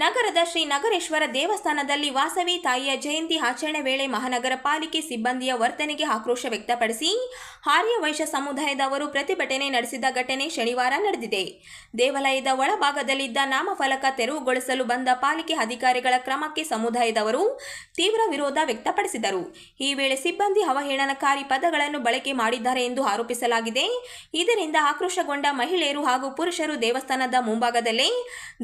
ನಗರದ ಶ್ರೀ ನಗರೇಶ್ವರ ದೇವಸ್ಥಾನದಲ್ಲಿ ವಾಸವಿ ತಾಯಿಯ ಜಯಂತಿ ಆಚರಣೆ ವೇಳೆ ಮಹಾನಗರ ಪಾಲಿಕೆ ಸಿಬ್ಬಂದಿಯ ವರ್ತನೆಗೆ ಆಕ್ರೋಶ ವ್ಯಕ್ತಪಡಿಸಿ ಆರ್ಯ ವೈಶ್ಯ ಸಮುದಾಯದವರು ಪ್ರತಿಭಟನೆ ನಡೆಸಿದ ಘಟನೆ ಶನಿವಾರ ನಡೆದಿದೆ. ದೇವಾಲಯದ ಒಳಭಾಗದಲ್ಲಿದ್ದ ನಾಮಫಲಕ ತೆರವುಗೊಳಿಸಲು ಬಂದ ಪಾಲಿಕೆ ಅಧಿಕಾರಿಗಳ ಕ್ರಮಕ್ಕೆ ಸಮುದಾಯದವರು ತೀವ್ರ ವಿರೋಧ ವ್ಯಕ್ತಪಡಿಸಿದರು. ಈ ವೇಳೆ ಸಿಬ್ಬಂದಿ ಅವಹೇಳನಕಾರಿ ಪದಗಳನ್ನು ಬಳಕೆ ಮಾಡಿದ್ದಾರೆ ಎಂದು ಆರೋಪಿಸಲಾಗಿದೆ. ಇದರಿಂದ ಆಕ್ರೋಶಗೊಂಡ ಮಹಿಳೆಯರು ಹಾಗೂ ಪುರುಷರು ದೇವಸ್ಥಾನದ ಮುಂಭಾಗದಲ್ಲೇ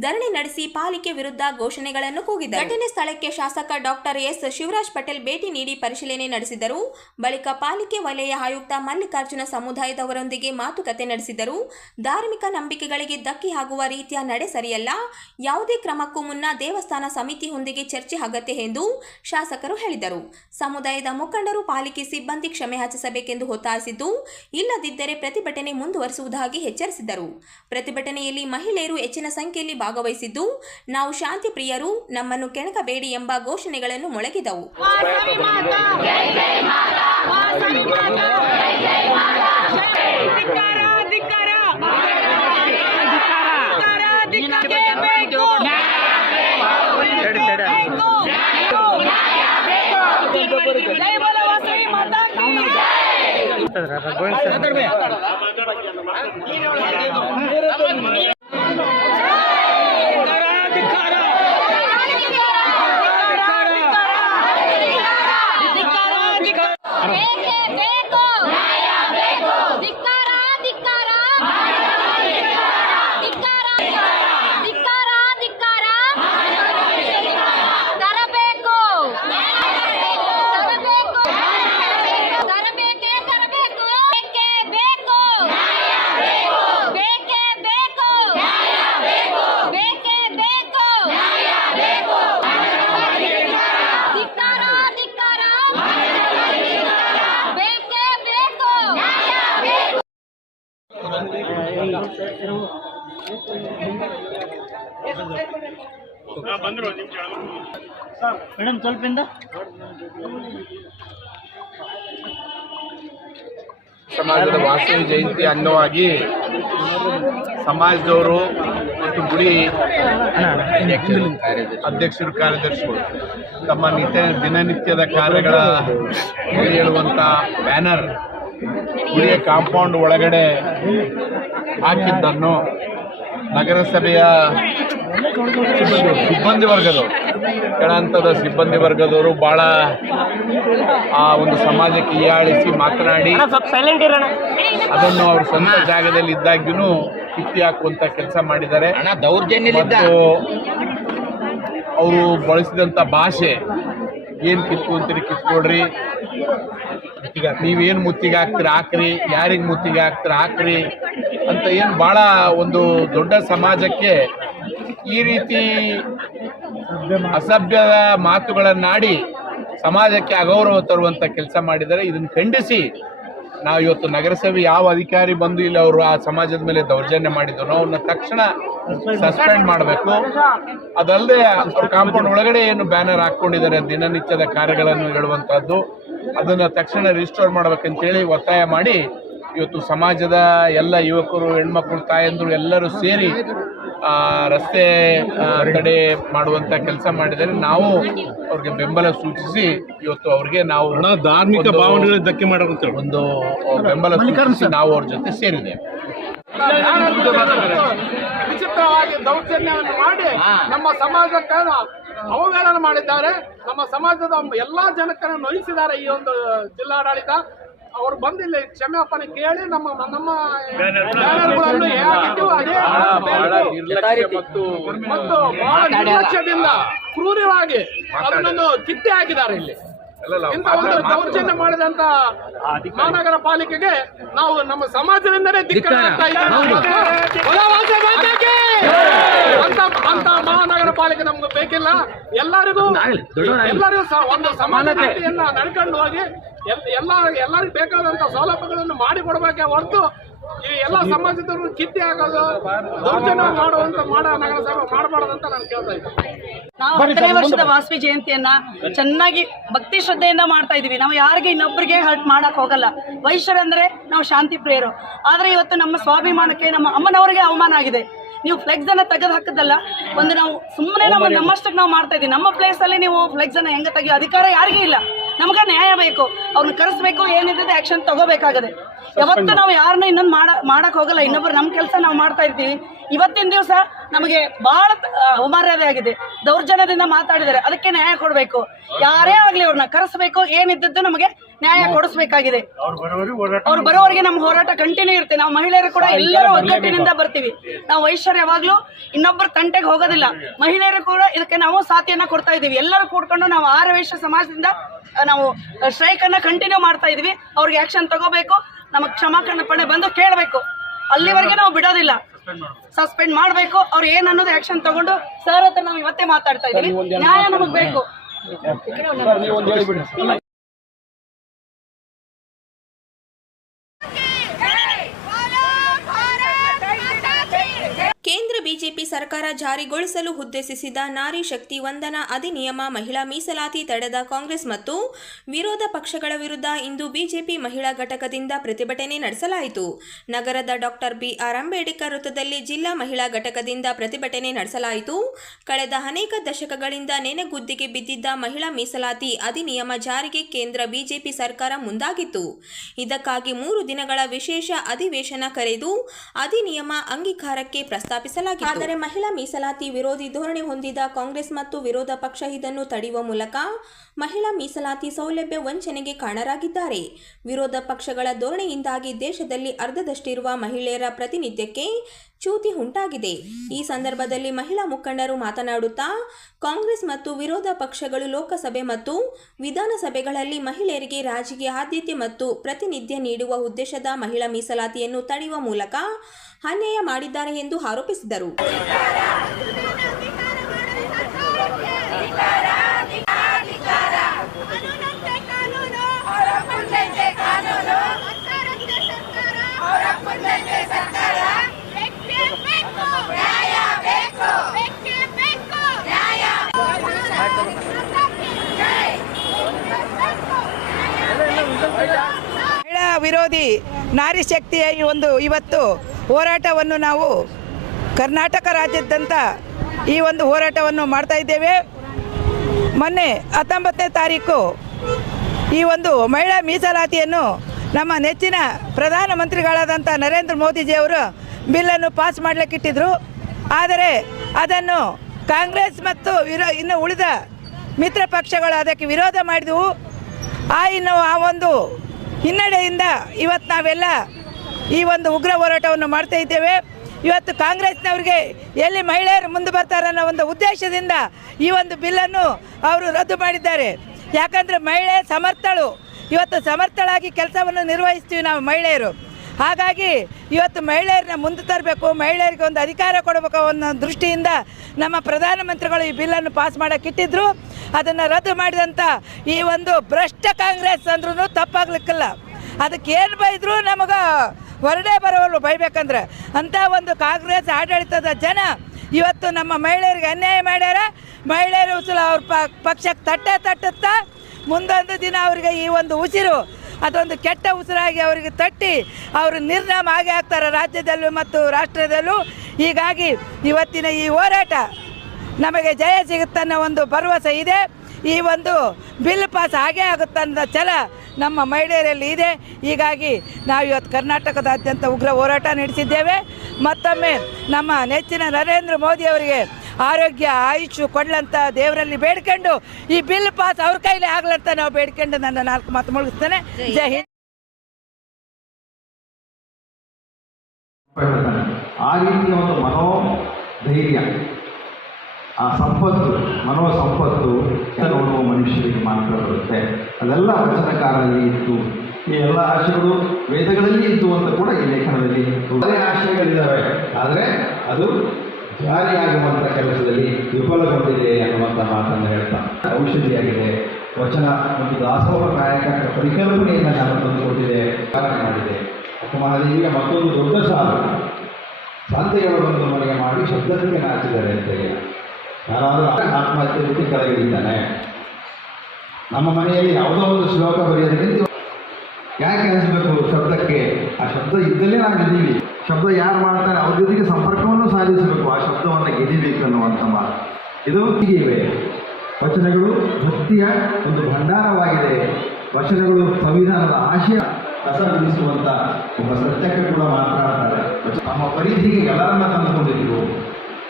ಧರಣಿ ನಡೆಸಿ ಪಾಲಿಕೆ ವಿರುದ್ಧ ಘೋಷಣೆಗಳನ್ನು ಕೂಗಿದರು. ಘಟನೆ ಸ್ಥಳಕ್ಕೆ ಶಾಸಕ ಡಾಕ್ಟರ್ ಎಸ್ ಶಿವರಾಜ್ ಪಟೇಲ್ ಭೇಟಿ ನೀಡಿ ಪರಿಶೀಲನೆ ನಡೆಸಿದರು. ಬಳಿಕ ಪಾಲಿಕೆ ವಲಯ ಆಯುಕ್ತ ಮಲ್ಲಿಕಾರ್ಜುನ ಸಮುದಾಯದವರೊಂದಿಗೆ ಮಾತುಕತೆ ನಡೆಸಿದರು. ಧಾರ್ಮಿಕ ನಂಬಿಕೆಗಳಿಗೆ ಧಕ್ಕೆಯಾಗುವ ರೀತಿಯ ನಡೆ ಸರಿಯಲ್ಲ. ಯಾವುದೇ ಕ್ರಮಕ್ಕೂ ಮುನ್ನ ದೇವಸ್ಥಾನ ಸಮಿತಿಯೊಂದಿಗೆ ಚರ್ಚೆ ಅಗತ್ಯ ಎಂದು ಶಾಸಕರು ಹೇಳಿದರು. ಸಮುದಾಯದ ಮುಖಂಡರು ಪಾಲಿಕೆ ಸಿಬ್ಬಂದಿ ಕ್ಷಮೆ ಯಾಚಿಸಬೇಕೆಂದು ಒತ್ತಾಯಿಸಿದ್ದು, ಇಲ್ಲದಿದ್ದರೆ ಪ್ರತಿಭಟನೆ ಮುಂದುವರಿಸುವುದಾಗಿ ಎಚ್ಚರಿಸಿದರು. ಪ್ರತಿಭಟನೆಯಲ್ಲಿ ಮಹಿಳೆಯರು ಹೆಚ್ಚಿನ ಸಂಖ್ಯೆಯಲ್ಲಿ ಭಾಗವಹಿಸಿದ್ದು, ನಾವು ಶಾಂತಿ ಪ್ರಿಯರು, ನಮ್ಮನ್ನು ಕೆಣಕಬೇಡಿ ಎಂಬ ಘೋಷಣೆಗಳನ್ನು ಮೊಳಗಿದವು. ಮೇಡಮ್ ಸ್ವಲ್ಪಿಂದ ಸಮಾಜದ ವಾಸವಿ ಜಯಂತಿ ಅಂಗವಾಗಿ ಸಮಾಜದವರು ಮತ್ತು ಗುಡಿ ಅಧ್ಯಕ್ಷರು ಕಾರ್ಯದರ್ಶಿಗಳು ತಮ್ಮ ದಿನನಿತ್ಯದ ಕಾರ್ಯಗಳ ಹೇಳುವಂಥ ಬ್ಯಾನರ್ ಗುಡಿಯ ಕಾಂಪೌಂಡ್ ಒಳಗಡೆ ಹಾಕಿದ್ದನ್ನು ನಗರಸಭೆಯ ಸಿಬ್ಬಂದಿ ವರ್ಗದವರು, ಕೆಳಹಂತದ ಸಿಬ್ಬಂದಿ ವರ್ಗದವರು ಬಹಳ ಆ ಒಂದು ಸಮಾಜಕ್ಕೆ ಹೀಯಾಳಿಸಿ ಮಾತನಾಡಿ ಅದನ್ನು ಅವರು ಸ್ವಂತ ಜಾಗದಲ್ಲಿ ಇದ್ದಾಗ್ಯೂ ಕಿತ್ತಿ ಹಾಕುವಂತ ಕೆಲಸ ಮಾಡಿದ್ದಾರೆ. ಮತ್ತು ಅವರು ಬಳಸಿದಂಥ ಭಾಷೆ, ಏನು ಕಿತ್ಕೊಂತೀರಿ ಕಿತ್ಕೊಡ್ರಿ, ನೀವೇನು ಮುತ್ತಿಗೆ ಹಾಕ್ತೀರಿ ಹಾಕ್ರಿ, ಯಾರಿಗೆ ಮುತ್ತಿಗೆ ಹಾಕ್ತೀರಿ ಹಾಕ್ರಿ ಅಂತ ಏನು ಭಾಳ ಒಂದು ದೊಡ್ಡ ಸಮಾಜಕ್ಕೆ ಈ ರೀತಿ ಅಸಭ್ಯದ ಮಾತುಗಳನ್ನಾಡಿ ಸಮಾಜಕ್ಕೆ ಅಗೌರವ ತರುವಂಥ ಕೆಲಸ ಮಾಡಿದರೆ. ಇದನ್ನು ಖಂಡಿಸಿ ನಾವು ಇವತ್ತು ನಗರಸಭೆ ಯಾವ ಅಧಿಕಾರಿ ಬಂದು ಇಲ್ಲಿ ಅವರು ಆ ಸಮಾಜದ ಮೇಲೆ ದೌರ್ಜನ್ಯ ಮಾಡಿದ್ರು ಅವ್ರನ್ನ ತಕ್ಷಣ ಸಸ್ಪೆಂಡ್ ಮಾಡಬೇಕು. ಅದಲ್ಲದೆ ಕಾಂಪೌಂಡ್ ಒಳಗಡೆ ಏನು ಬ್ಯಾನರ್ ಹಾಕ್ಕೊಂಡಿದ್ದಾರೆ ದಿನನಿತ್ಯದ ಕಾರ್ಯಗಳನ್ನು ಹೇಳುವಂಥದ್ದು, ಅದನ್ನು ತಕ್ಷಣ ರಿಸ್ಟೋರ್ ಮಾಡಬೇಕಂತೇಳಿ ಒತ್ತಾಯ ಮಾಡಿ ಇವತ್ತು ಸಮಾಜದ ಎಲ್ಲ ಯುವಕರು, ಹೆಣ್ಮಕ್ಳು, ತಾಯಂದರು ಎಲ್ಲರೂ ಸೇರಿ ರಸ್ತೆ ತಡೆ ಮಾಡುವಂತ ಕೆಲಸ ಮಾಡಿದರೆ ನಾವು ಅವ್ರಿಗೆ ಬೆಂಬಲ ಸೂಚಿಸಿ ಇವತ್ತು ಅವ್ರಿಗೆ ನಾವು ಧಾರ್ಮಿಕ ಭಾವನೆಗಳಿಗೆ ಧಕ್ಕೆ ಮಾಡುವಂತ ಒಂದು ಬೆಂಬಲ ಸೂಚಿಸಿ ನಾವು ಅವ್ರ ಜೊತೆ ಸೇರಿದ್ದೇವೆ. ವಿಚಿತ್ರವಾಗಿ ದೌರ್ಜನ್ಯವನ್ನು ಮಾಡಿ ನಮ್ಮ ಸಮಾಜಕ್ಕೆ ಅವಹೇಳನ ಮಾಡಿದ್ದಾರೆ. ನಮ್ಮ ಸಮಾಜದ ಎಲ್ಲಾ ಜನಕ್ಕನ್ನು ನೋಯಿಸಿದ್ದಾರೆ ಈ ಒಂದು ಜಿಲ್ಲಾಡಳಿತ. ಅವರು ಬಂದಿಲ್ಲ ಕ್ಷಮಾಪಣೆ ಕೇಳಿ ನಮ್ಮ ಮತ್ತು ಬಹಳ ನಿರ್ಲಕ್ಷ್ಯದಿಂದ ಕ್ರೂರವಾಗಿ ಅದನ್ನು ಕಿತ್ತೆ ಹಾಕಿದ್ದಾರೆ. ಇಲ್ಲಿ ಇಂಥ ಒಂದು ದೌರ್ಜನ್ಯ ಮಾಡಿದಂತ ಮಹಾನಗರ ಪಾಲಿಕೆಗೆ ನಾವು ನಮ್ಮ ಸಮಾಜದಿಂದಲೇ ಅಂತ ಮಹಾನಗರ ಪಾಲಿಕೆ ನಮ್ಗೆ ಬೇಕಿಲ್ಲ. ಎಲ್ಲರಿಗೂ ಒಂದು ಸಮಾನತೆಯನ್ನ ನಡ್ಕೊಂಡು ಹೋಗಿ ಎಲ್ಲರಿಗೂ ಬೇಕಾದಂತ ಸೌಲಭ್ಯಗಳನ್ನು ಮಾಡಿಕೊಡ್ಬೇಕೆ ಹೊರತು ಈ ಎಲ್ಲ ಸಮಾಜದವರು ಕಿತ್ತಿ ಆಗೋದು, ದೌರ್ಜನ್ಯ ಮಾಡುವಂತ ನಗರಸಭೆ ಮಾಡಬಾರ್ದಂತ ನಾನು ಕೇಳ್ತಾ ಇದ್ದೀನಿ. ನಾವು 10ನೇ ವರ್ಷದ ವಾಸವಿ ಜಯಂತಿಯನ್ನ ಚೆನ್ನಾಗಿ ಭಕ್ತಿ ಶ್ರದ್ಧೆಯಿಂದ ಮಾಡ್ತಾ ಇದೀವಿ. ನಾವು ಯಾರಿಗೆ ಇನ್ನೊಬ್ಬರಿಗೆ ಹರ್ಟ್ ಮಾಡಕ್ ಹೋಗಲ್ಲ. ವೈಶ್ಯರಂದ್ರೆ ನಾವು ಶಾಂತಿ ಪ್ರಿಯರು. ಆದ್ರೆ ಇವತ್ತು ನಮ್ಮ ಸ್ವಾಭಿಮಾನಕ್ಕೆ, ನಮ್ಮ ಅಮ್ಮನವರಿಗೆ ಅವಮಾನ ಆಗಿದೆ. ನೀವು ಫ್ಲೆಕ್ಸ್ ಅನ್ನ ತೆಗೆದು ಹಾಕದಲ್ಲ, ಒಂದು ನಾವು ಸುಮ್ಮನೆ ನಮ್ಮಷ್ಟಕ್ಕೆ ನಾವು ಮಾಡ್ತಾ ಇದ್ದೀವಿ. ನಮ್ಮ ಪ್ಲೇಸ್ ಅಲ್ಲಿ ನೀವು ಫ್ಲೆಕ್ಸ್ ಅನ್ನ ಹೆಂಗೆ ತೆಗಿಯೋ ಅಧಿಕಾರ ಯಾರಿಗೂ ಇಲ್ಲ. ನಮ್ಗೆ ನ್ಯಾಯ ಬೇಕು, ಅವ್ರನ್ನ ಕರೆಸ್ಬೇಕು, ಏನಿದೆ ಆಕ್ಷನ್ ತಗೋಬೇಕಾಗದೆ. ಯಾವತ್ತು ನಾವು ಯಾರನ್ನ ಇನ್ನೊಂದು ಮಾಡಕ್ ಹೋಗಲ್ಲ, ಇನ್ನೊಬ್ರು ನಮ್ಮ ಕೆಲಸ ನಾವು ಮಾಡ್ತಾ ಇರ್ತೀವಿ. ಇವತ್ತಿನ ದಿವಸ ನಮಗೆ ಬಹಳ ಅವಮರ್ಯಾದೆ ಆಗಿದೆ, ದೌರ್ಜನ್ಯದಿಂದ ಮಾತಾಡಿದ್ದಾರೆ, ಅದಕ್ಕೆ ನ್ಯಾಯ ಕೊಡಬೇಕು. ಯಾರೇ ಆಗ್ಲಿ ಅವ್ರನ್ನ ಕರೆಸ್ಬೇಕು, ಏನಿದ್ದದ್ದು ನಮಗೆ ನ್ಯಾಯ ಕೊಡಿಸ್ಬೇಕಾಗಿದೆ. ಅವ್ರು ಬರೋವರೆಗೆ ನಮ್ಮ ಹೋರಾಟ ಕಂಟಿನ್ಯೂ ಇರುತ್ತೆ. ನಾವು ಮಹಿಳೆಯರು ಕೂಡ ಎಲ್ಲರೂ ಒಗ್ಗಟ್ಟಿನಿಂದ ಬರ್ತೀವಿ. ನಾವು ವೈಶ್ಯರು ಯಾವಾಗ್ಲೂ ಇನ್ನೊಬ್ಬರ ತಂಟೆಗೆ ಹೋಗೋದಿಲ್ಲ. ಮಹಿಳೆಯರು ಕೂಡ ಇದಕ್ಕೆ ನಾವು ಸಾಥಿಯನ್ನ ಕೊಡ್ತಾ ಇದೀವಿ. ಎಲ್ಲರೂ ಕೂಡ್ಕೊಂಡು ನಾವು ಆರ್ಯವೈಶ್ಯ ಸಮಾಜದಿಂದ ನಾವು ಸ್ಟ್ರೈಕ್ ಅನ್ನ ಕಂಟಿನ್ಯೂ ಮಾಡ್ತಾ ಇದೀವಿ. ಅವ್ರಿಗೆ ಆಕ್ಷನ್ ತಗೋಬೇಕು, ನಮಗೆ ಕ್ಷಮಾಪಣೆ ಬಂದು ಕೇಳಬೇಕು. ಅಲ್ಲಿವರೆಗೆ ನಾವು ಬಿಡೋದಿಲ್ಲ, ಸಸ್ಪೆಂಡ್ ಮಾಡಬೇಕು. ಅವ್ರು ಏನ್ ಅನ್ನೋದು ಆಕ್ಷನ್ ತಗೊಂಡು ಸರ್ ಹತ್ರ ನಾವು ಇವತ್ತೇ ಮಾತಾಡ್ತಾ ಇದೀವಿ. ನ್ಯಾಯ ನಮಗ್ ಬೇಕು. ಕೇಂದ್ರ ಬಿಜೆಪಿ ಸರ್ಕಾರ ಜಾರಿಗೊಳಿಸಲು ಉದ್ದೇಶಿಸಿದ ನಾರಿ ಶಕ್ತಿ ವಂದನಾ ಅಧಿನಿಯಮ ಮಹಿಳಾ ಮೀಸಲಾತಿ ತಡೆದ ಕಾಂಗ್ರೆಸ್ ಮತ್ತು ವಿರೋಧ ಪಕ್ಷಗಳ ವಿರುದ್ಧ ಇಂದು ಬಿಜೆಪಿ ಮಹಿಳಾ ಘಟಕದಿಂದ ಪ್ರತಿಭಟನೆ ನಡೆಸಲಾಯಿತು. ನಗರದ ಡಾಕ್ಟರ್ ಬಿಆರ್ ಅಂಬೇಡ್ಕರ್ ವೃತ್ತದಲ್ಲಿ ಜಿಲ್ಲಾ ಮಹಿಳಾ ಘಟಕದಿಂದ ಪ್ರತಿಭಟನೆ ನಡೆಸಲಾಯಿತು. ಕಳೆದ ಅನೇಕ ದಶಕಗಳಿಂದ ನೆನೆಗುದ್ದಿಗೆ ಬಿದ್ದಿದ್ದ ಮಹಿಳಾ ಮೀಸಲಾತಿ ಅಧಿನಿಯಮ ಜಾರಿಗೆ ಕೇಂದ್ರ ಬಿಜೆಪಿ ಸರ್ಕಾರ ಮುಂದಾಗಿತ್ತು. ಇದಕ್ಕಾಗಿ 3 ದಿನಗಳ ವಿಶೇಷ ಅಧಿವೇಶನ ಕರೆದು ಅಧಿನಿಯಮ ಅಂಗೀಕಾರಕ್ಕೆ ಪ್ರಸ್ತಾಪಿಸಲಾಗಿತ್ತು. ಆದರೆ ಮಹಿಳಾ ಮೀಸಲಾತಿ ವಿರೋಧಿ ಧೋರಣೆ ಹೊಂದಿದ ಕಾಂಗ್ರೆಸ್ ಮತ್ತು ವಿರೋಧ ಪಕ್ಷ ಇದನ್ನು ತಡೆಯುವ ಮೂಲಕ ಮಹಿಳಾ ಮೀಸಲಾತಿ ಸೌಲಭ್ಯ ವಂಚನೆಗೆ ಕಾರಣರಾಗಿದ್ದಾರೆ. ವಿರೋಧ ಪಕ್ಷಗಳ ಧೋರಣೆಯಿಂದಾಗಿ ದೇಶದಲ್ಲಿ ಅರ್ಧದಷ್ಟಿರುವ ಮಹಿಳೆಯರ ಪ್ರಾತಿನಿಧ್ಯಕ್ಕೆ ಚ್ಯುತಿ ಉಂಟಾಗಿದೆ. ಈ ಸಂದರ್ಭದಲ್ಲಿ ಮಹಿಳಾ ಮುಖಂಡರು ಮಾತನಾಡುತ್ತಾ ಕಾಂಗ್ರೆಸ್ ಮತ್ತು ವಿರೋಧ ಪಕ್ಷಗಳು ಲೋಕಸಭೆ ಮತ್ತು ವಿಧಾನಸಭೆಗಳಲ್ಲಿ ಮಹಿಳೆಯರಿಗೆ ರಾಜಕೀಯ ಆದ್ಯತೆ ಮತ್ತು ಪ್ರಾತಿನಿಧ್ಯ ನೀಡುವ ಉದ್ದೇಶದ ಮಹಿಳಾ ಮೀಸಲಾತಿಯನ್ನು ತಡೆಯುವ ಮೂಲಕ ಅನ್ಯಾಯ ಮಾಡಿದ್ದಾರೆ ಎಂದು ಆರೋಪಿಸಿದರು. ಮಹಿಳಾ ವಿರೋಧಿ ನಾರಿ ಶಕ್ತಿಯ ಇವತ್ತು ಹೋರಾಟವನ್ನು ನಾವು ಕರ್ನಾಟಕ ರಾಜ್ಯಾದ್ಯಂತ ಈ ಒಂದು ಹೋರಾಟವನ್ನು ಮಾಡ್ತಾ ಇದ್ದೇವೆ. ಮೊನ್ನೆ 19ನೇ ತಾರೀಕು ಈ ಒಂದು ಮಹಿಳಾ ಮೀಸಲಾತಿಯನ್ನು ನಮ್ಮ ನೆಚ್ಚಿನ ಪ್ರಧಾನಮಂತ್ರಿಗಳಾದಂಥ ನರೇಂದ್ರ ಮೋದಿಜಿಯವರು ಬಿಲ್ಲನ್ನು ಪಾಸ್ ಮಾಡಲಿಕ್ಕಿಟ್ಟಿದ್ರು. ಆದರೆ ಅದನ್ನು ಕಾಂಗ್ರೆಸ್ ಮತ್ತು ಇನ್ನು ಉಳಿದ ಮಿತ್ರ ಪಕ್ಷಗಳು ಅದಕ್ಕೆ ವಿರೋಧ ಮಾಡಿದವು. ಆ ಒಂದು ಹಿನ್ನಡೆಯಿಂದ ಇವತ್ತು ನಾವೆಲ್ಲ ಈ ಒಂದು ಉಗ್ರ ಹೋರಾಟವನ್ನು ಮಾಡ್ತಾ ಇದ್ದೇವೆ. ಇವತ್ತು ಕಾಂಗ್ರೆಸ್ನವ್ರಿಗೆ ಎಲ್ಲಿ ಮಹಿಳೆಯರು ಮುಂದೆ ಬರ್ತಾರೆ ಅನ್ನೋ ಒಂದು ಉದ್ದೇಶದಿಂದ ಈ ಒಂದು ಬಿಲ್ಲನ್ನು ಅವರು ರದ್ದು ಮಾಡಿದ್ದಾರೆ. ಯಾಕಂದರೆ ಮಹಿಳೆ ಸಮರ್ಥಳು, ಇವತ್ತು ಸಮರ್ಥಳಾಗಿ ಕೆಲಸವನ್ನು ನಿರ್ವಹಿಸ್ತೀವಿ ನಾವು ಮಹಿಳೆಯರು. ಹಾಗಾಗಿ ಇವತ್ತು ಮಹಿಳೆಯರನ್ನ ಮುಂದೆ ತರಬೇಕು, ಮಹಿಳೆಯರಿಗೆ ಒಂದು ಅಧಿಕಾರ ಕೊಡಬೇಕು ಅನ್ನೋ ದೃಷ್ಟಿಯಿಂದ ನಮ್ಮ ಪ್ರಧಾನಮಂತ್ರಿಗಳು ಈ ಬಿಲ್ಲನ್ನು ಪಾಸ್ ಮಾಡೋಕ್ಕಿಟ್ಟಿದ್ರು. ಅದನ್ನು ರದ್ದು ಮಾಡಿದಂಥ ಈ ಒಂದು ಭ್ರಷ್ಟ ಕಾಂಗ್ರೆಸ್ ಅಂದ್ರೂ ತಪ್ಪಾಗ್ಲಿಕ್ಕಿಲ್ಲ. ಅದಕ್ಕೆ ಏನು ಬೈದ್ರು ನಮಗೆ ಹೊರಡೇ ಬರೋವಲ್ಲ ಬೈಬೇಕಂದ್ರೆ. ಅಂಥ ಒಂದು ಕಾಂಗ್ರೆಸ್ ಆಡಳಿತದ ಜನ ಇವತ್ತು ನಮ್ಮ ಮಹಿಳೆಯರಿಗೆ ಅನ್ಯಾಯ ಮಾಡ್ಯಾರ. ಮಹಿಳೆಯರು ಉಸಿರು ಅವ್ರ ಪಕ್ಷಕ್ಕೆ ತಟ್ಟುತ್ತಾ ಮುಂದೊಂದು ದಿನ ಅವರಿಗೆ ಈ ಒಂದು ಉಸಿರು ಅದೊಂದು ಕೆಟ್ಟ ಉಸಿರಾಗಿ ಅವರಿಗೆ ತಟ್ಟಿ ಅವರು ನಿರ್ನಾಮ ಆಗಿ ಆಗ್ತಾರೆ ರಾಜ್ಯದಲ್ಲೂ ಮತ್ತು ರಾಷ್ಟ್ರದಲ್ಲೂ. ಹೀಗಾಗಿ ಇವತ್ತಿನ ಈ ಹೋರಾಟ ನಮಗೆ ಜಯ ಸಿಗುತ್ತನ್ನೋ ಒಂದು ಭರವಸೆ ಇದೆ. ಈ ಒಂದು ಬಿಲ್ ಪಾಸ್ ಆಗೇ ಆಗುತ್ತನ್ನೋ ಛಲ ನಮ್ಮ ಮಹಿಳೆಯರಲ್ಲಿ ಇದೆ. ಹೀಗಾಗಿ ನಾವು ಇವತ್ತು ಕರ್ನಾಟಕದಾದ್ಯಂತ ಉಗ್ರ ಹೋರಾಟ ನಡೆಸಿದ್ದೇವೆ. ಮತ್ತೊಮ್ಮೆ ನಮ್ಮ ನೆಚ್ಚಿನ ನರೇಂದ್ರ ಮೋದಿ ಅವರಿಗೆ ಆರೋಗ್ಯ ಆಯುಷ್ ಕೊಡ್ಲಂತ ದೇವರಲ್ಲಿ ಬೇಡ್ಕೊಂಡು ಈ ಬಿಲ್ ಪಾಸ್ ಅವ್ರ ಕೈಲಿ ಆಗ್ಲಂತ ನಾವು ಬೇಡ್ಕೊಂಡು ನನ್ನ 4 ಮಾತು ಮುಗಿಸ್ತೇನೆ. ಜೈ ಹಿಂದ್. ಆ ರೀತಿಯ ಒಂದು ಮನೋಧೈರ್ಯ, ಆ ಸಂಪತ್ತು, ಮನೋಸಂಪತ್ತು ನೋಡುವ ಮನುಷ್ಯರಿಗೆ ಮಾತ್ರ ಬರುತ್ತೆ. ಅದೆಲ್ಲ ವಚನಕಾರರಲ್ಲಿ ಇತ್ತು. ಈ ಎಲ್ಲ ಆಶಯಗಳು ವೇದಗಳಲ್ಲಿ ಇದ್ದು ಅಂತ ಕೂಡ ಈ ಲೇಖನದಲ್ಲಿ ಅದೇ ಆಶಯಗಳಿದ್ದಾವೆ. ಆದರೆ ಅದು ಜಾರಿಯಾಗುವಂಥ ಕೆಲಸದಲ್ಲಿ ವಿಫಲಗೊಂಡಿದೆ ಅನ್ನುವಂಥ ಮಾತನ್ನು ಹೇಳ್ತಾ ಔಷಧಿಯಾಗಿದೆ. ವಚನ ಒಂದು ದಾಸೋಹಕಾಯಕ ಪರಿಕಲ್ಪನೆಯನ್ನು ನಾನು ತಂದುಕೊಟ್ಟಿದೆ, ಕಾರಣ ಮಾಡಿದೆ. ಮಹಾದೇವಿಯ ಮತ್ತೊಂದು ದೊಡ್ಡ ಸಾಲು, ಶಾಂತಿಗಳು ಬಂದು ಮನೆಗೆ ಮಾಡಿ ಶಬ್ದಕ್ಕೆ ನಾಚಿದ್ದಾರೆ ಅಂತ ಹೇಳಿ ಯಾರಾದರೂ ಆತ್ಮಹತ್ಯೆ ಬಿಟ್ಟು ಕೆಳಗಿಳಿತಾನೆ. ನಮ್ಮ ಮನೆಯಲ್ಲಿ ಯಾವುದೋ ಒಂದು ಶ್ಲೋಕ ಬರೆಯೋದಕ್ಕಿಂತ ಯಾಕೆ ಅನಿಸ್ಬೇಕು ಶಬ್ದಕ್ಕೆ? ಆ ಶಬ್ದ ಇದ್ದಲ್ಲೇ ನಾವು ಇದ್ದೀವಿ. ಶಬ್ದ ಯಾರು ಮಾಡ್ತಾರೆ ಅವ್ರ ಜೊತೆಗೆ ಸಂಪರ್ಕವನ್ನು ಸಾಧಿಸಬೇಕು, ಆ ಶಬ್ದವನ್ನು ಗೆದಿಬೇಕು ಅನ್ನುವಂಥ ಮಾತು. ಇದು ಇವೆ. ವಚನಗಳು ಭಕ್ತಿಯ ಒಂದು ಭಂಡಾರವಾಗಿದೆ. ವಚನಗಳು ಸಂವಿಧಾನದ ಆಶಯ ರಸಗೊಳಿಸುವಂಥ ಒಬ್ಬ ಸತ್ಯಕ್ಕೆ ಕೂಡ ಮಾತನಾಡ್ತಾರೆ. ನಮ್ಮ ಪರಿಧಿಗೆ ಎಲ್ಲರನ್ನ ತಂದುಕೊಂಡಿದ್ರು.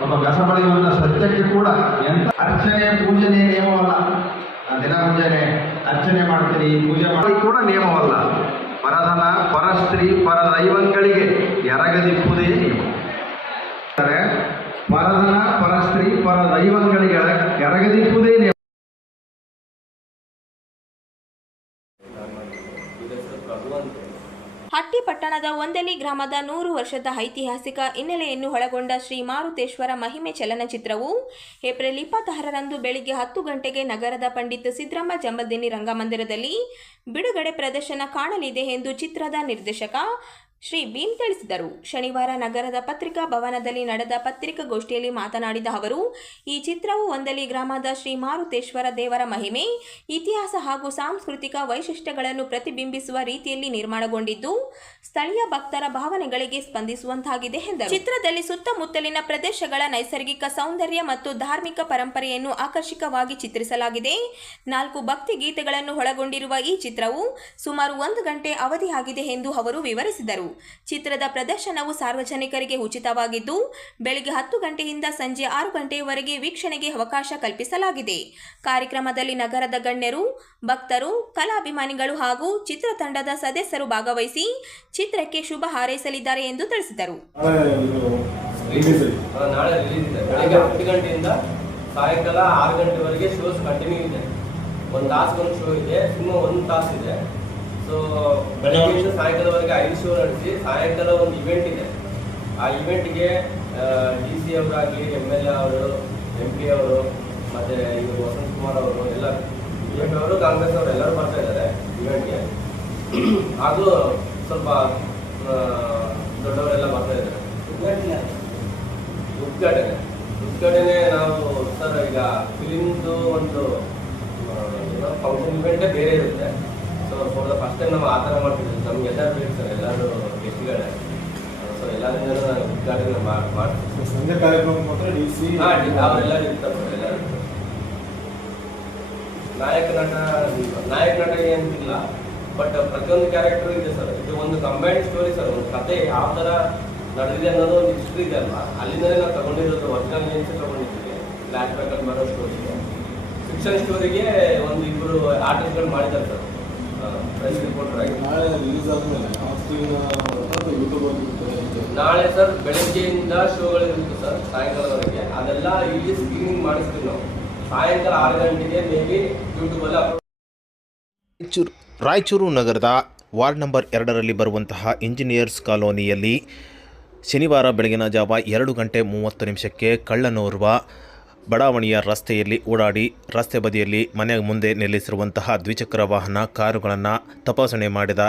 ಒಬ್ಬ ಕಸ ಬಳಿಯುವಂಥ ಸತ್ಯಕ್ಕೆ ಕೂಡ ಎಂಥ ಅರ್ಚನೆ ಪೂಜನೆ ನಿಯಮವಲ್ಲ. ದಿನ ಮುಂಜಾನೆ ಅರ್ಚನೆ ಮಾಡ್ತೀನಿ, ಪೂಜೆ ಮಾಡಿ ಕೂಡ ನಿಯಮವಲ್ಲ. ಪರಧನ ಪರಸ್ತ್ರೀ ಪರ ದೈವಗಳಿಗೆ ಎರಗದಿಪ್ಪುದೇ ನಿಯಮ. ಪರಧನ ಪರಸ್ತ್ರೀ ಪರ ದೈವಗಳಿಗೆ ಎರಗದಿಪ್ಪುದೇ ನಿಯಮ. ಹಟ್ಟಿ ಪಟ್ಟಣದ ಒಂದೆಲಿ ಗ್ರಾಮದ 100 ವರ್ಷದ ಐತಿಹಾಸಿಕ ಹಿನ್ನೆಲೆಯನ್ನು ಒಳಗೊಂಡ ಶ್ರೀ ಮಾರುತೇಶ್ವರ ಮಹಿಮೆ ಚಲನಚಿತ್ರವು ಏಪ್ರಿಲ್ 26ರಂದು ಬೆಳಿಗ್ಗೆ 10 ಗಂಟೆಗೆ ನಗರದ ಪಂಡಿತ್ ಸಿದ್ರಾಮ ಜಂಬಲ್ದಿನ್ನಿ ರಂಗಮಂದಿರದಲ್ಲಿ ಬಿಡುಗಡೆ ಪ್ರದರ್ಶನ ಕಾಣಲಿದೆ ಎಂದು ಚಿತ್ರದ ನಿರ್ದೇಶಕ ಶ್ರೀ ಭೀಮ್ ತಿಳಿಸಿದರು. ಶನಿವಾರ ನಗರದ ಪತ್ರಿಕಾ ಭವನದಲ್ಲಿ ನಡೆದ ಪತ್ರಿಕಾಗೋಷ್ಠಿಯಲ್ಲಿ ಮಾತನಾಡಿದ ಅವರು, ಈ ಚಿತ್ರವು ಒಂದಲಿ ಗ್ರಾಮದ ಶ್ರೀ ಮಾರುತೇಶ್ವರ ದೇವರ ಮಹಿಮೆ, ಇತಿಹಾಸ ಹಾಗೂ ಸಾಂಸ್ಕೃತಿಕ ವೈಶಿಷ್ಟ್ಯಗಳನ್ನು ಪ್ರತಿಬಿಂಬಿಸುವ ರೀತಿಯಲ್ಲಿ ನಿರ್ಮಾಣಗೊಂಡಿದ್ದು ಸ್ಥಳೀಯ ಭಕ್ತರ ಭಾವನೆಗಳಿಗೆ ಸ್ಪಂದಿಸುವಂತಾಗಿದೆ ಎಂದರು. ಚಿತ್ರದಲ್ಲಿ ಸುತ್ತಮುತ್ತಲಿನ ಪ್ರದೇಶಗಳ ನೈಸರ್ಗಿಕ ಸೌಂದರ್ಯ ಮತ್ತು ಧಾರ್ಮಿಕ ಪರಂಪರೆಯನ್ನು ಆಕರ್ಷಕವಾಗಿ ಚಿತ್ರಿಸಲಾಗಿದೆ. 4 ಭಕ್ತಿ ಗೀತೆಗಳನ್ನು ಒಳಗೊಂಡಿರುವ ಈ ಚಿತ್ರವು ಸುಮಾರು 1 ಗಂಟೆ ಅವಧಿಯಾಗಿದೆ ಎಂದು ಅವರು ವಿವರಿಸಿದರು. ಚಿತ್ರದ ಪ್ರದರ್ಶನವು ಸಾರ್ವಜನಿಕರಿಗೆ ಉಚಿತವಾಗಿದ್ದು ಬೆಳಿಗ್ಗೆ 10 ಗಂಟೆಯಿಂದ ಸಂಜೆ 6 ಗಂಟೆಯವರೆಗೆ ವೀಕ್ಷಣೆಗೆ ಅವಕಾಶ ಕಲ್ಪಿಸಲಾಗಿದೆ. ಕಾರ್ಯಕ್ರಮದಲ್ಲಿ ನಗರದ ಗಣ್ಯರು, ಭಕ್ತರು, ಕಲಾಭಿಮಾನಿಗಳು ಹಾಗೂ ಚಿತ್ರತಂಡದ ಸದಸ್ಯರು ಭಾಗವಹಿಸಿ ಚಿತ್ರಕ್ಕೆ ಶುಭ ಹಾರೈಸಲಿದ್ದಾರೆ ಎಂದು ತಿಳಿಸಿದರು. ನಾಳೆ ರಿಲೀಸ್ ಇದೆ. ಬೆಳಿಗ್ಗೆ 10 ಗಂಟೆಯಿಂದ ಸಾಯಂಕಾಲ 6 ಗಂಟೆವರೆಗೆ ಶೋಸ್ ಕಂಟಿನ್ಯೂ ಇದೆ. 1 ತಾಸಿಗೊಂದು ಶೋ ಇದೆ, ಸಿನಿಮಾ 1 ತಾಸು ಇದೆ. ಸೊ ಬೆಳಗ್ಗೆಯಿಂದ ಸಾಯಂಕಾಲವರೆಗೆ 5 ಶೋ ನಡೆಸಿ ಸಾಯಂಕಾಲ ಒಂದು ಇವೆಂಟ್ ಇದೆ. ಆ ಇವೆಂಟ್ಗೆ DC ಅವರಾಗಲಿ, MLA ಅವರು, MP ಅವರು, ಮತ್ತು ಇವರು ವಸಂತ್ ಕುಮಾರ್ ಅವರು ಎಲ್ಲ ಇವೆಂಟ್ ಅವರು, ಕಾಂಗ್ರೆಸ್ ಅವರು ಎಲ್ಲರೂ ಬರ್ತಾ ಇದ್ದಾರೆ ಇವೆಂಟ್ಗೆ. ಹಾಗೂ ಸ್ವಲ್ಪ ದೊಡ್ಡವರೆಲ್ಲ ಬರ್ತಾ ಇದ್ದಾರೆ. ಉದ್ಘಾಟನೆ ನಾವು ಸರ್ ಈಗ ಫಿಲಿಮ್ದು ಒಂದು ಫಂಕ್ಷನ್ ಇವೆಂಟೇ ಬೇರೆ ಇರುತ್ತೆ. So for the first time ನಾವು ಆ ಥರ ಮಾಡ್ತಿದ್ದೀವಿ. ನಮ್ಗೆ ಎಲ್ಲರೂ ಬೇಕು ಸರ್, ಎಲ್ಲರೂ ಗೆಸ್ಟ್ಗಳೇ. ಸೊ ಎಲ್ಲರಿಂದ ಉದ್ಘಾಟನೆ ಮಾಡ್ತೀವಿ. ಸಂಜೆ ಕಾರ್ಯಕ್ರಮ ಮಾತ್ರ DC ಅವರೆಲ್ಲರೂ ಇರ್ತಾರೆ ಸರ್, ಎಲ್ಲರೂ. ನಾಯಕ ನಟ ಏನಿಲ್ಲ, ಬಟ್ ಪ್ರತಿಯೊಂದು ಕ್ಯಾರೆಕ್ಟರ್ ಇದೆ ಸರ್. ಇದು ಒಂದು ಕಂಬೈನ್ಡ್ ಸ್ಟೋರಿ ಸರ್. ಒಂದು ಕತೆ ಯಾವ ಥರ ನಡೆದಿದೆ ಅನ್ನೋದು ಒಂದು ಹಿಸ್ಟ್ರಿ ಇದೆ ಅಲ್ವಾ, ಅಲ್ಲಿಂದಲೇ ನಾವು ತಗೊಂಡಿರೋದು. ಒರಿಜಿನಲ್ ಏನ್ಸ್ ತಗೊಂಡಿದ್ದೀವಿ. ಫ್ಲ್ಯಾಶ್ ಬ್ಯಾಕಲ್ಲಿ ಬರೋ ಸ್ಟೋರಿಗೆ, ಫಿಕ್ಷನ್ ಸ್ಟೋರಿಗೆ ಒಂದು 2 ಆರ್ಟಿಸ್ಟ್ಗಳು ಮಾಡಿದ್ದಾರೆ ಸರ್. ಪ್ರೆಸ್ ರಿಪೋರ್ಟರ್ ಆಗಿ ನಾಳೆ ಸರ್ ಬೆಳಗ್ಗೆಯಿಂದ ಶೋಗಳಿರುತ್ತೆ ಸರ್ ಸಾಯಂಕಾಲವರೆಗೆ. ಅದೆಲ್ಲ ಇಲ್ಲಿ ಸ್ಕ್ರೀನಿಂಗ್ ಮಾಡಿಸ್ತೀವಿ ನಾವು. ಸಾಯಂಕಾಲ 6 ಗಂಟೆಗೆ ಮೇಬಿ ಯೂಟ್ಯೂಬಲ್ಲಿ ಅಪ್ಲೋಡ್. ರಾಯಚೂರು ನಗರದ ವಾರ್ಡ್ ನಂಬರ್ 2ರಲ್ಲಿ ಬರುವಂತಹ ಇಂಜಿನಿಯರ್ಸ್ ಕಾಲೋನಿಯಲ್ಲಿ ಶನಿವಾರ ಬೆಳಗಿನ ಜಾವ 2 ಗಂಟೆ 30 ನಿಮಿಷಕ್ಕೆ ಕಳ್ಳನೋರ್ವ ಬಡಾವಣೆಯ ರಸ್ತೆಯಲ್ಲಿ ಓಡಾಡಿ ರಸ್ತೆ ಬದಿಯಲ್ಲಿ ಮನೆ ಮುಂದೆ ನಿಲ್ಲಿಸಿರುವಂತಹ ದ್ವಿಚಕ್ರ ವಾಹನ ಕಾರುಗಳನ್ನು ತಪಾಸಣೆ ಮಾಡಿದ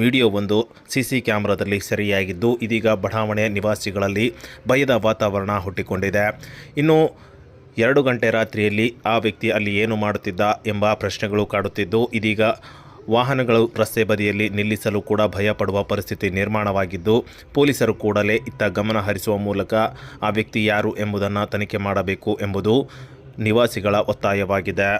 ವಿಡಿಯೋವೊಂದು CC ಕ್ಯಾಮ್ರಾದಲ್ಲಿ ಸೆರೆಯಾಗಿದ್ದು ಇದೀಗ ಬಡಾವಣೆ ನಿವಾಸಿಗಳಲ್ಲಿ ಭಯದ ವಾತಾವರಣ ಹುಟ್ಟಿಕೊಂಡಿದೆ. ಇನ್ನು 2 ಗಂಟೆ ರಾತ್ರಿಯಲ್ಲಿ ಆ ವ್ಯಕ್ತಿ ಅಲ್ಲಿ ಏನು ಮಾಡುತ್ತಿದ್ದ ಎಂಬ ಪ್ರಶ್ನೆಗಳು ಕಾಡುತ್ತಿದ್ದು ಇದೀಗ ವಾಹನಗಳು ರಸ್ತೆ ಬದಿಯಲ್ಲಿ ನಿಲ್ಲಿಸಲು ಕೂಡ ಭಯಪಡುವ ಪರಿಸ್ಥಿತಿ ನಿರ್ಮಾಣವಾಗಿದ್ದು ಪೊಲೀಸರು ಕೂಡಲೇ ಇತ್ತ ಗಮನ ಹರಿಸುವ ಮೂಲಕ ಆ ವ್ಯಕ್ತಿ ಯಾರು ಎಂಬುದನ್ನು ತನಿಖೆ ಮಾಡಬೇಕು ಎಂಬುದು ನಿವಾಸಿಗಳ ಒತ್ತಾಯವಾಗಿದೆ.